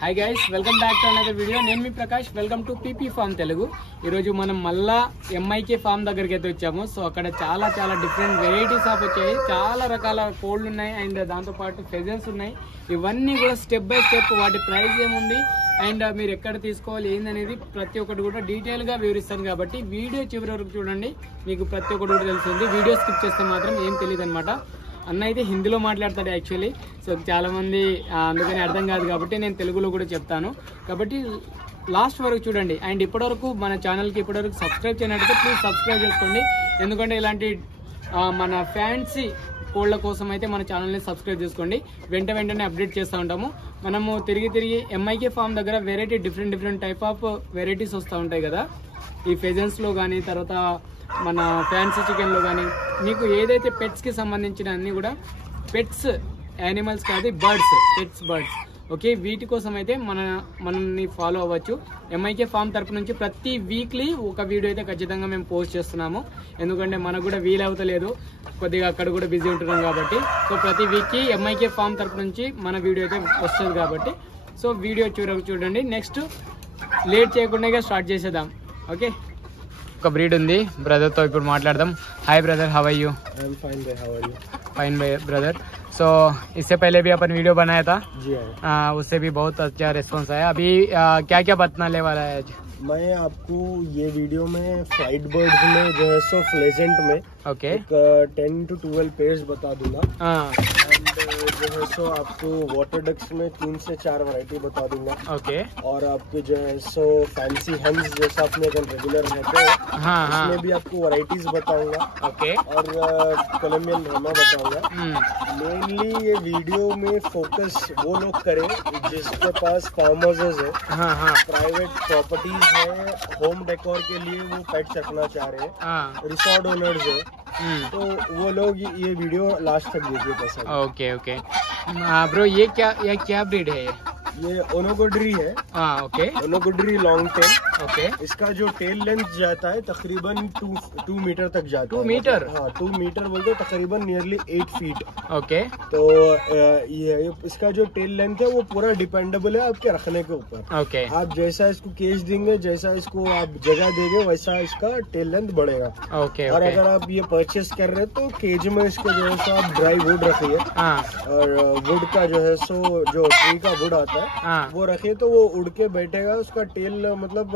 Hi guys, welcome back to another video. నేను మీ Prakash. Welcome to PP farm Telugu. ఈరోజు మనం మళ్ళా ఎంఐకే ఫామ్ దగ్గరికి అయితే వచ్చాము. సో అక్కడ చాలా డిఫరెంట్ వెరైటీస్ ఆఫ్ వచ్చాయి. చాలా రకాల కోళ్ళు ఉన్నాయి అండ్ దాంతోపాటు ఫెజర్స్ ఉన్నాయి. ఇవన్నీ కూడా స్టెప్ బై స్టెప్ వాటి ప్రైస్ ఏముంది అండ్ మీరు ఎక్కడ తీసుకోవాలి ఏందనేది ప్రతి ఒక్కటి కూడా డీటెయిల్గా వివరిస్తాను. కాబట్టి వీడియో చివరి వరకు చూడండి, మీకు ప్రతి ఒక్కటి కూడా తెలుస్తుంది. వీడియో స్కిప్ చేస్తే మాత్రం ఏం తెలియదు అనమాట. అన్న అయితే హిందీలో మాట్లాడతాడు యాక్చువల్లీ. సో చాలామంది అందుకని అర్థం కాదు కాబట్టి నేను తెలుగులో కూడా చెప్తాను. కాబట్టి లాస్ట్ వరకు చూడండి. అండ్ ఇప్పటివరకు మన ఛానల్కి ఇప్పటివరకు సబ్స్క్రైబ్ చేయనట్టు ప్లీజ్ సబ్స్క్రైబ్ చేసుకోండి. ఎందుకంటే ఇలాంటి మన ఫ్యాన్సీ కోళ్ళ కోసం అయితే మన ఛానల్ని సబ్స్క్రైబ్ చేసుకోండి. వెంటనే అప్డేట్ చేస్తూ ఉంటాము. మనము తిరిగి ఎంఐకే ఫామ్ దగ్గర variety different type of varieties వస్తూ ఉంటాయి కదా. ఈ ఫెజన్స్లో కానీ తర్వాత మన ఫ్యాన్సీ చికెన్లో కానీ మీకు ఏదైతే పెట్స్కి సంబంధించిన అన్నీ కూడా పెట్స్ యానిమల్స్ కాదు, బర్డ్స్ ఓకే. వీటి కోసం అయితే మనల్ని ఫాలో అవ్వచ్చు. ఎంఐకే ఫామ్ తరపు నుంచి ప్రతి వీక్లీ ఒక వీడియో అయితే ఖచ్చితంగా మేము పోస్ట్ చేస్తున్నాము. ఎందుకంటే మనకు కూడా వీలవుతలేదు, కొద్దిగా అక్కడ కూడా బిజీ ఉంటున్నాం కాబట్టి. సో ప్రతి వీక్కి ఎంఐకే ఫామ్ తరపు నుంచి మన వీడియో అయితే వస్తుంది కాబట్టి సో వీడియో చూడండి. నెక్స్ట్ లేట్ చేయకుండా స్టార్ట్ చేసేద్దాం. ఓకే, ఒక బ్రీడ్ ఉంది, బ్రదర్తో ఇప్పుడు మాట్లాడదాం. Hi brother, how are you? I am fine भाई, how are you? Fine brother. So इससे पहले भी अपन वीडियो बनाया था जी हाँ, उससे भी बहुत अच्छा रिस्पांस आया. अभी क्या क्या बताने वाला है आज? मैं आपको ये वीडियो में फ्लाइट बर्ड्स में जो है सो फ्लेजेंट में ओके एक 10 to 12 पेयर्स बता दूंगा. एंड जो है सो आपको वाटर डक्स में 3 से 4 वैरायटी बता दूंगा. ओके. और आपके जो है सो फैंसी हेन्स जैसा अपने रेगुलर रहते हैं उसमें भी आपको वैरायटीज बताऊंगा. ओके. और कोलंबियन रामा बताऊंगा. मेनली ये वीडियो में फोकस वो लोग करें जिसके पास फार्म हाउसेज है, प्राइवेट प्रॉपर्टीज है, होम डेकोर के लिए वो पेट्स रखना चाह रहे हैं, रिसोर्ट ओनर्स है, तो वो लोग ये वीडियो लास्ट तक देखिए पसंद. ओके. ब्रो ये क्या ब्रीड है? ये ओनोगोड्री है. Okay. Onagadori long tail. Okay. इसका जो टेल लेंथ जाता है तकरीबन 2 मीटर तक जाता है. 2 मीटर? हाँ, 2 मीटर बोलते तकरीबन नियरली 8 फीट. ओके. तो ये इसका जो टेल लेंथ है वो पूरा डिपेंडेबल है आपके रखने के ऊपर. ओके. आप जैसा इसको केज देंगे, जैसा इसको आप जगह देंगे, वैसा इसका टेल लेंथ बढ़ेगा. ओके. और अगर आप ये परचेस कर रहे हैं तो केज में इसको जो है सो आप ड्राई वुड रखिए. और वुड का जो है सो जो ट्री का वुड आता है वो रखे तो वो उड़ के बैठेगा, उसका टेल मतलब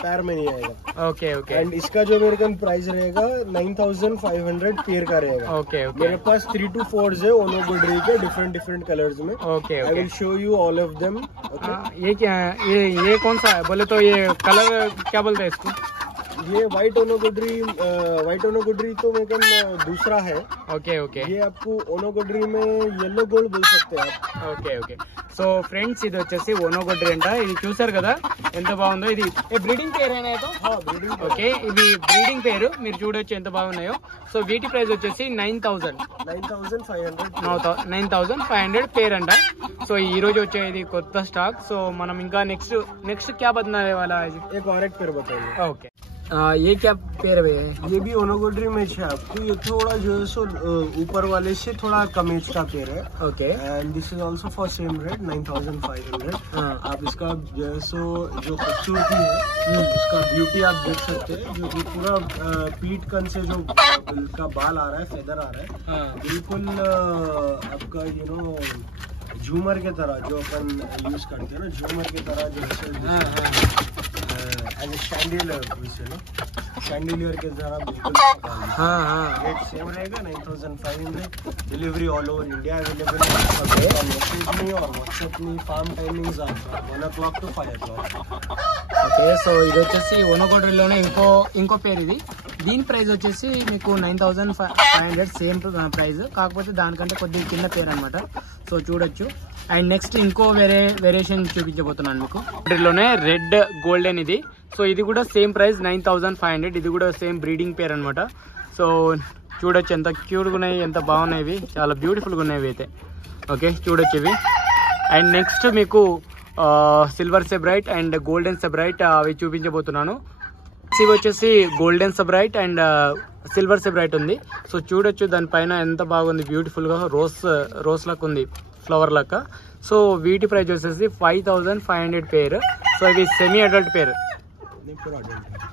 पैर में नहीं आएगा. ओके. एंड इसका जो मेरे को प्राइस रहेगा 9500 पेयर का रहेगा. ओके. मेरे पास 3 to 4 है ओनोगोड्री के डिफरेंट कलर्स में. Okay. I will show you all of them. ये क्या ये कौन सा है बोले तो? ये कलर क्या बोलते हैं इसको? ये व्हाइट ओनोगोड्री तो मेरे को दूसरा है. ओके. ये आपको ओनोगोड्री में येलो गोल्ड बोल सकते हैं आप. ఓకే. సో ఫ్రెండ్స్, ఇది వచ్చేసి ఓనోగొడ్రి అంట. ఇది చూసారు కదా ఎంత బాగుందో. ఇది బ్రీడింగ్ పేరు అయినాయో. ఓకే, ఇది బ్రీడింగ్ పేరు. మీరు చూడొచ్చు ఎంత బాగున్నాయో. సో వీటి ప్రైస్ వచ్చేసి 9500 పేరు అంట. సో ఈ రోజు వచ్చేది కొత్త స్టాక్. సో మనం ఇంకా నెక్స్ట్ क्या बताने वाला है? एक और एक पेयर बताएंगे. ओके. ये क्या पेयर है? ये भी ओनोगोड्री में है आपको. ये थोड़ा जो है सो ऊपर वाले से थोड़ा कम एज का पेयर है. Okay. And this is also for same rate 9500. आप इसका जो है सो जो खूबसूरती है उसका ब्यूटी आप देख सकते हैं. जो पूरा पीठ कन से जो इसका बाल आ रहा है, फेदर आ रहा है, बिल्कुल आपका झूमर के तरह जो अपन यूज करते हैं ना, झूमर की तरह जो शैंडिलियर के तरह बिल्कुल. रेट सेम रहेगा 9500. Delivery all over India available है. मैसेज में और व्हाट्सएप में फार्म टाइमिंग्स आप 1 o'clock to 5 o'clock. Okay. So ఇది వచ్చేసి ఓనోగొడ్రిలోనే ఇంకో పేరు. ఇది దీని ప్రైస్ వచ్చేసి మీకు 9500 సేమ్ ప్రైస్, కాకపోతే దానికంటే కొద్దిగా కింద పేరు అనమాట. సో చూడొచ్చు. అండ్ నెక్స్ట్ ఇంకో వేరియేషన్ చూపించబోతున్నాను మీకు. లోనే రెడ్ గోల్డెన్ ఇది. సో ఇది కూడా సేమ్ ప్రైస్ 9500. ఇది కూడా సేమ్ బ్రీడింగ్ పేర్ అనమాట. సో చూడొచ్చు ఎంత క్యూట్గా ఉన్నాయి, ఎంత బాగున్నాయి. ఇవి చాలా బ్యూటిఫుల్గా ఉన్నాయి అయితే. ఓకే, చూడొచ్చు ఇవి. అండ్ నెక్స్ట్ మీకు సిల్వర్ సెబ్రైట్ అండ్ గోల్డెన్ సెబ్రైట్ అవి చూపించబోతున్నాను. ఇవి వచ్చేసి గోల్డెన్ సెబ్రైట్ అండ్ సిల్వర్ సెబ్రైట్ ఉంది. సో చూడొచ్చు దానిపైన ఎంత బాగుంది, బ్యూటిఫుల్గా రోస్ లక్ ఉంది, ఫ్లవర్ లక్క. సో వీటి ప్రైస్ వచ్చేసి 5500 पेयर। సో ఇవి సెమీ అడల్ట్ पेयर,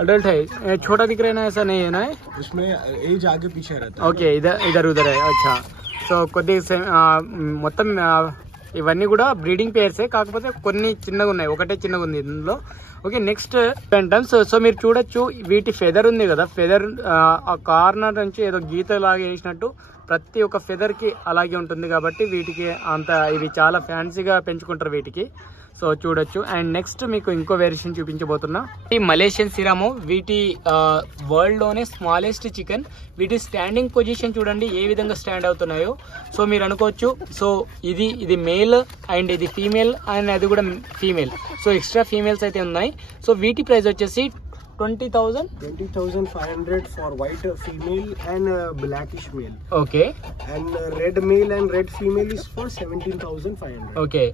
अडल्ट है, छोटा दिख रहा है ना, ऐसा नहीं है ना? उसमें एज आगे पीछे रहता है। ఓకే, ఇదర్ ఉదర్ है। अच्छा, సో కొద్దిగా మొత్తం ఇవన్నీ కూడా బ్రీడింగ్ పేర్సే, కాకపోతే కొన్ని చిన్నగా ఉన్నాయి, ఒకటే చిన్నగా ఉంది ఇందులో। Okay, next పెంటమ్స్। సో మీరు చూడొచ్చు వీటి ఫెదర్ ఉంది కదా, ఫెదర్ ఆ కార్నర్ నుంచి ఏదో గీత లాగా వేసినట్టు ప్రతి ఒక్క ఫెదర్ కి అలాగే ఉంటుంది కాబట్టి వీటికి అంత ఇవి చాలా ఫ్యాన్సీగా పెంచుకుంటారు వీటికి। సో చూడొచ్చు। అండ్ నెక్స్ట్ మీకు ఇంకో వేరియేషన్ చూపించబోతున్నా, ఈ మలేషియన్ సిరామో। వీటి వరల్డ్ లోనే స్మాలెస్ట్ చికెన్। వీటి స్టాండింగ్ పొజిషన్ చూడండి ఏ విధంగా స్టాండ్ అవుతున్నాయో। సో మీరు అనుకోవచ్చు, సో ఇది మేల్ అండ్ ఇది ఫీమేల్ అండ్ అది కూడా ఫీమేల్, సో ఎక్స్ట్రా ఫీమేల్స్ అయితే ఉన్నాయి। సో వీటి ప్రైస్ వచ్చేసి 20,500 for white female and blackish male. Okay. And red male and red female is for 17,500. Okay.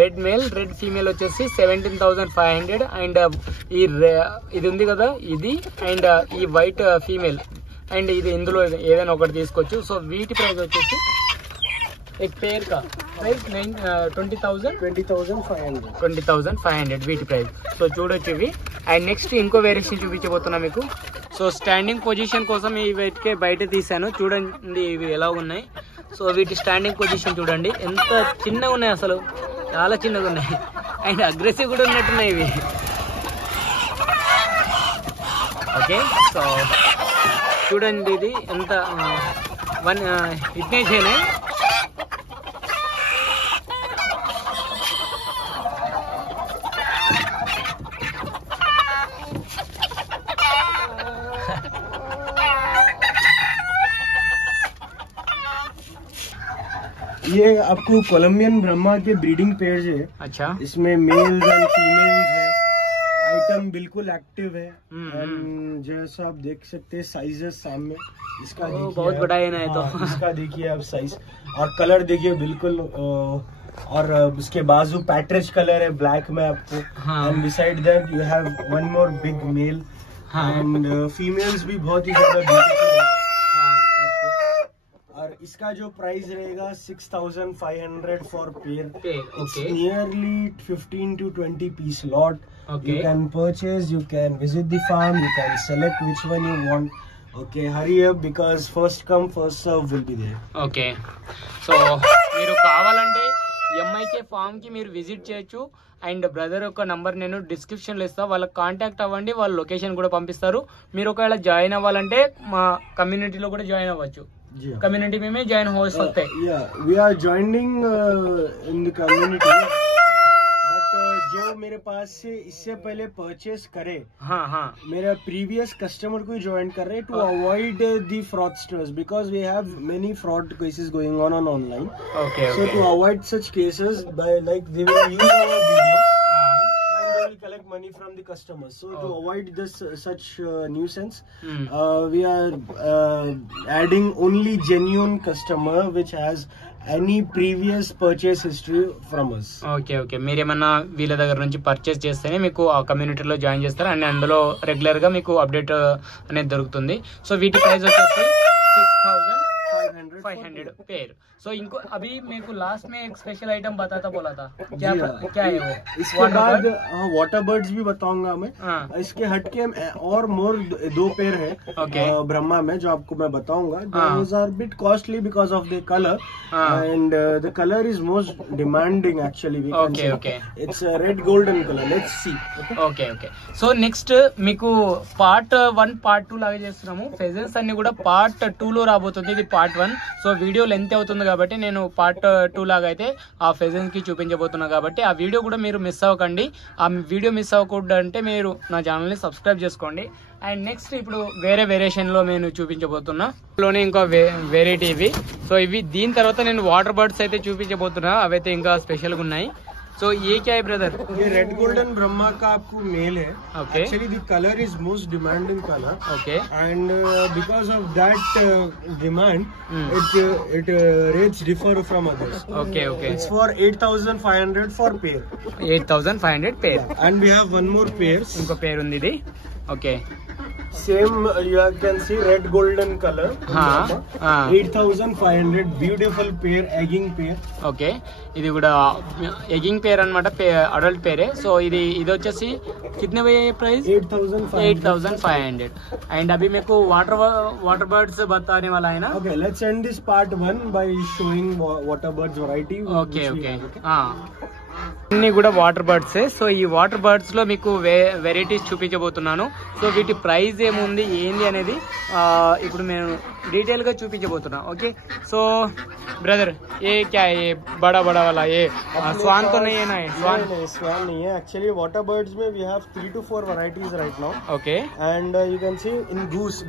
Red male, red female వచ్చేసి 17,500 and ఇది ఉంది కదా ఇది, అండ్ ఈ వైట్ ఫీమేల్ అండ్ ఇది ఇందులో ఏదైనా ఒకటి తీసుకోవచ్చు। సో వీటి ప్రైస్ వచ్చేసి एक पेयर का प्राइस 20,500 వీటి ప్రైస్। సో చూడొచ్చు ఇవి। అండ్ నెక్స్ట్ ఇంకో వేరియేషన్ చూపించబోతున్నా మీకు। సో స్టాండింగ్ పొజిషన్ కోసం ఈ వీటికే బయట తీసాను, చూడండి ఇవి ఎలా ఉన్నాయి। సో వీటి స్టాండింగ్ పొజిషన్ చూడండి ఎంత చిన్నగా ఉన్నాయి, అసలు చాలా చిన్నగా ఉన్నాయి అండ్ అగ్రెసివ్ కూడా ఉన్నట్టున్నాయి ఇవి। ఓకే, సో చూడండి ఇది ఎంత ఇట్నే చేయనే। ये आपको कोलंबियन ब्रह्मा के ब्रीडिंग पेयर्स है। अच्छा, इसमें मेल्स एंड फीमेल्स है। आइटम बिल्कुल एक्टिव है। एंड जैसा आप देख सकते हैं साइजेस सामने इसका बहुत बड़ा है ना ये तो। इसका देखिए आप साइज और कलर देखिए बिल्कुल, और उसके बाजू पैट्रिज कलर है ब्लैक में आपको। And beside that you have one more big male and females भी बहुत ही ज्यादा ब्यूटीफुल है। और इसका जो प्राइस रहेगा 6,500 for pair. It's nearly 15 to 20 piece lot. You can purchase, you can visit the farm, you can select which one you want. Okay, hurry up because first come first serve will be there. Okay, so మీరు కావాలంటే ఎంఐకే form కి మీరు visit చేయొచ్చు। And brother యొక్క number నేను description లో ఇస్తా, వాళ్ళకి కాంటాక్ట్ అవ్వండి, వాళ్ళ లొకేషన్ కూడా పంపిస్తారు। మీరు ఒకవేళ జాయిన్ అవ్వాలంటే మా కమ్యూనిటీలో కూడా జాయిన్ అవ్వచ్చు। कम्युनिटी में ज्वाइन हो सकते हैं। We are joining in the community, but जो मेरे पास से इससे पहले परचेस करे, हाँ मेरा प्रीवियस कस्टमर को ज्वाइन कर रहे to avoid the fraudsters, because we have many fraud cases going on online. So to avoid such cases by like they will use our video will collect money from the customers. So to avoid this such nuisance, we are adding only genuine customer which has any previous purchase history from us. Okay, మీరేమన్నా వీళ్ళ దగ్గర నుంచి purchase చేస్తేనే మీకు ఆ కమ్యూనిటీలో join చేస్తారు and అందులో రెగ్యులర్ గా మీకు అప్డేట్ అనేది దొరుకుతుంది। సో వీటి ప్రైస్ వచ్చేసి 6,500 पेयर। सो इनको अभी मेरे को लास्ट में एक स्पेशल आइटम बताता बोला था, क्या है वो? इसके बाद वाटर बर्ड्स भी बताऊंगा मैं। इसके हटके और मोर 2 पेयर है ब्रह्मा में जो आपको मैं बताऊंगा। Those are bit costly because of the color and the color is most demanding actually. Okay. It's a red golden color. Let's see. Okay. So next మీకు పార్ట్ 1 పార్ట్ 2 లాగా చేస్తున్నాము। ఫెజెన్స్ అన్ని కూడా పార్ట్ 2 లో రాబోతుంది, ఇది పార్ట్ 1। సో వీడియో లెంత్ అవుతుంది కాబట్టి నేను పార్ట్ 2 లాగా అయితే ఆ ఫెజెన్స్ కి చూపించబోతున్నా కాబట్టి ఆ వీడియో కూడా మీరు మిస్ అవ్వకండి। ఆ వీడియో మిస్ అవ్వకూడదు అంటే మీరు నా ఛానల్ ని సబ్స్క్రైబ్ చేసుకోండి। అండ్ నెక్స్ట్ ఇప్పుడు వేరే వేరియేషన్ లో నేను చూపించబోతున్నా, లోనే ఇంకో వెరైటీ ఇవి। సో ఇవి దీని తర్వాత నేను వాటర్ బర్డ్స్ అయితే చూపించబోతున్నా, అవైతే ఇంకా స్పెషల్ గా ఉన్నాయి। So ये क्या है ब्रदर? ये रेड गोल्डन ब्रह्मा का आपको मेल है। Okay. Actually the color is most demanding color. Okay. And because of that demand, it rates differ from others. Okay. It's for 8,500 for pair. 8,500 pair. And we have one more pair. ఇంకో పేర్ ఉంది ఇది। Okay. Same, you can see red golden color. 8,500 beautiful pair, egging pair. Okay, ఇది కూడా ఎగింగ్ పేర్ అనమాట, adult పేరే. So ఇది వచ్చేసి कितने भैया ये प्राइस? 8,500. एंड अभी मेरे को वाटर बर्ड्स बताने वाला है ना. Okay, let's end this part 1 by showing water birds variety. Okay. అన్ని కూడా వాటర్ బర్డ్స్. సో ఈ వాటర్ బర్డ్స్ లో మీకు వెరైటీస్ చూపించబోతున్నాను. సో వీటి ప్రైస్ ఏముంది ఏంది అనేది ఇప్పుడు నేను डिटेल का చూపించబోతున్నా. ఓకే, సో ब्रदर ये क्या है, ये बड़ा वाला ये स्वान तो नहीं है ना? स्वान नहीं है एक्चुअली. वाटर बर्ड्स में we have 3 to 4 varieties right now. Okay, and you can see in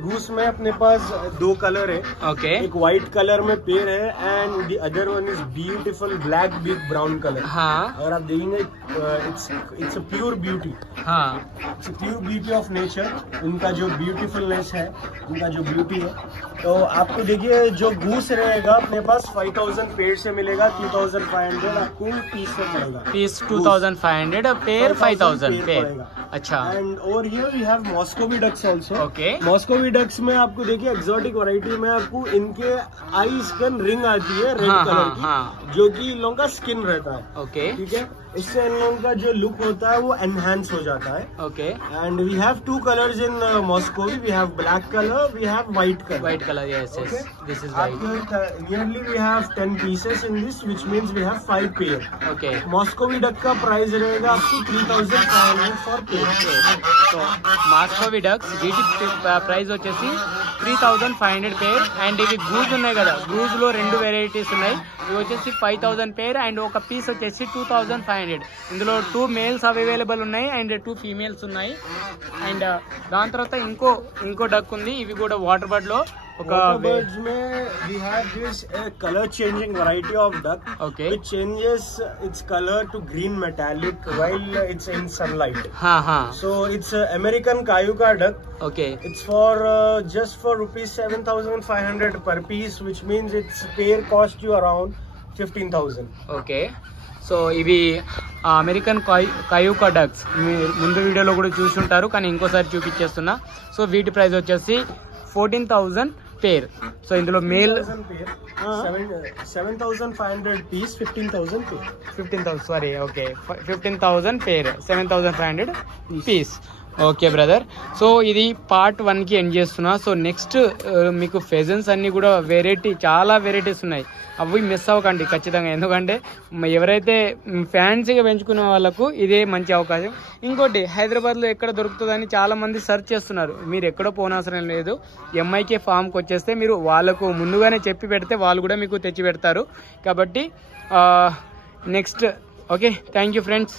goose में अपने पास 2 कलर है. ओके, एक व्हाइट कलर में पेयर है and the other one is beautiful black big brown colour. हाँ, और आप देखेंगे इट्स अ प्योर ब्यूटी. हाँ, it's a pure beauty of nature. उनका जो ब्यूटीफुलनेस है, उनका जो ब्यूटी है. तो आपको देखिए जो गूस रहेगा अपने पास 5,000 पेड़ से मिलेगा. 2,500 आपको पीस से पड़ेगा. Piece 2,500 pair, 5,000 pair. अच्छा. And over here we have Muscovy ducks also. Okay, Muscovy ducks में आपको देखिए एक्सोटिक वैरायटी में आपको इनके आई स्किन रिंग आती है रेड कलर की, जो कि इन लोगों का स्किन रहता है. ओके, ठीक है. इससे इन लोगों का जो लुक होता है वो एनहांस हो जाता है. Okay. And we have 2 colours in Muscovy. We have black colour, we have white colour. White colour, yes, this is white. Nearly we have 10 pieces in this, which means we have 5 pair. Okay, Muscovy duck का price रहेगा आपको 3,500 for pair. So Muscovy ducks వీటి price వచ్చేసి 3,500 పేర్. And ఇవి goose ఉన్నాయి కదా, goose లో 2 varieties ఉన్నాయి. ఇవి వచ్చేసి 5,000 పేర్ అండ్ ఒక పీస్ వచ్చేసి 2,500. ఇందులో 2 మేల్స్ అవైలబుల్ ఉన్నాయి అండ్ 2 ఫీమేల్స్ ఉన్నాయి. అండ్ దాని తర్వాత ఇంకో డక్ ఉంది. ఇవి కూడా వాటర్ బర్డ్ లో Water birds में we have this color changing variety of duck. Okay. Which changes its color to green metallic while it's in sunlight. हाँ. So it's American Cayuga duck. Okay. It's for just for rupees 7,500 per piece, which means its pair cost you around 15,000. Okay. So ఇవి American కయూకా ducks. ముందు వీడియోలో కూడా చూసి ఉంటారు, కానీ ఇంకోసారి చూపించేస్తున్నా. So వీటి ప్రైస్ వచ్చేసి 14,000 పేర్. సో ఇందులో male 7,500 piece, 15,000 pair. 15,000 sorry, okay, 15,000 పేర్, 7,500 పీస్. ఓకే బ్రదర్, సో ఇది పార్ట్ 1కి ఎండ్ చేస్తున్నా. సో నెక్స్ట్ మీకు ఫెజన్స్ అన్ని కూడా చాలా వెరైటీస్ ఉన్నాయి. అవి మిస్ అవ్వకండి ఖచ్చితంగా, ఎందుకంటే ఎవరైతే ఫ్యాన్సీగా పెంచుకునే వాళ్ళకు ఇదే మంచి అవకాశం. ఇంకోటి, హైదరాబాద్లో ఎక్కడ దొరుకుతుందని చాలా మంది సెర్చ్ చేస్తున్నారు. మీరు ఎక్కడో పోనవసరం లేదు, ఎంఐకే ఫామ్కి వచ్చేస్తే మీరు వాళ్ళకు ముందుగానే చెప్పి పెడితే వాళ్ళు కూడా మీకు తెచ్చి పెడతారు. కాబట్టి next, okay, thank you friends.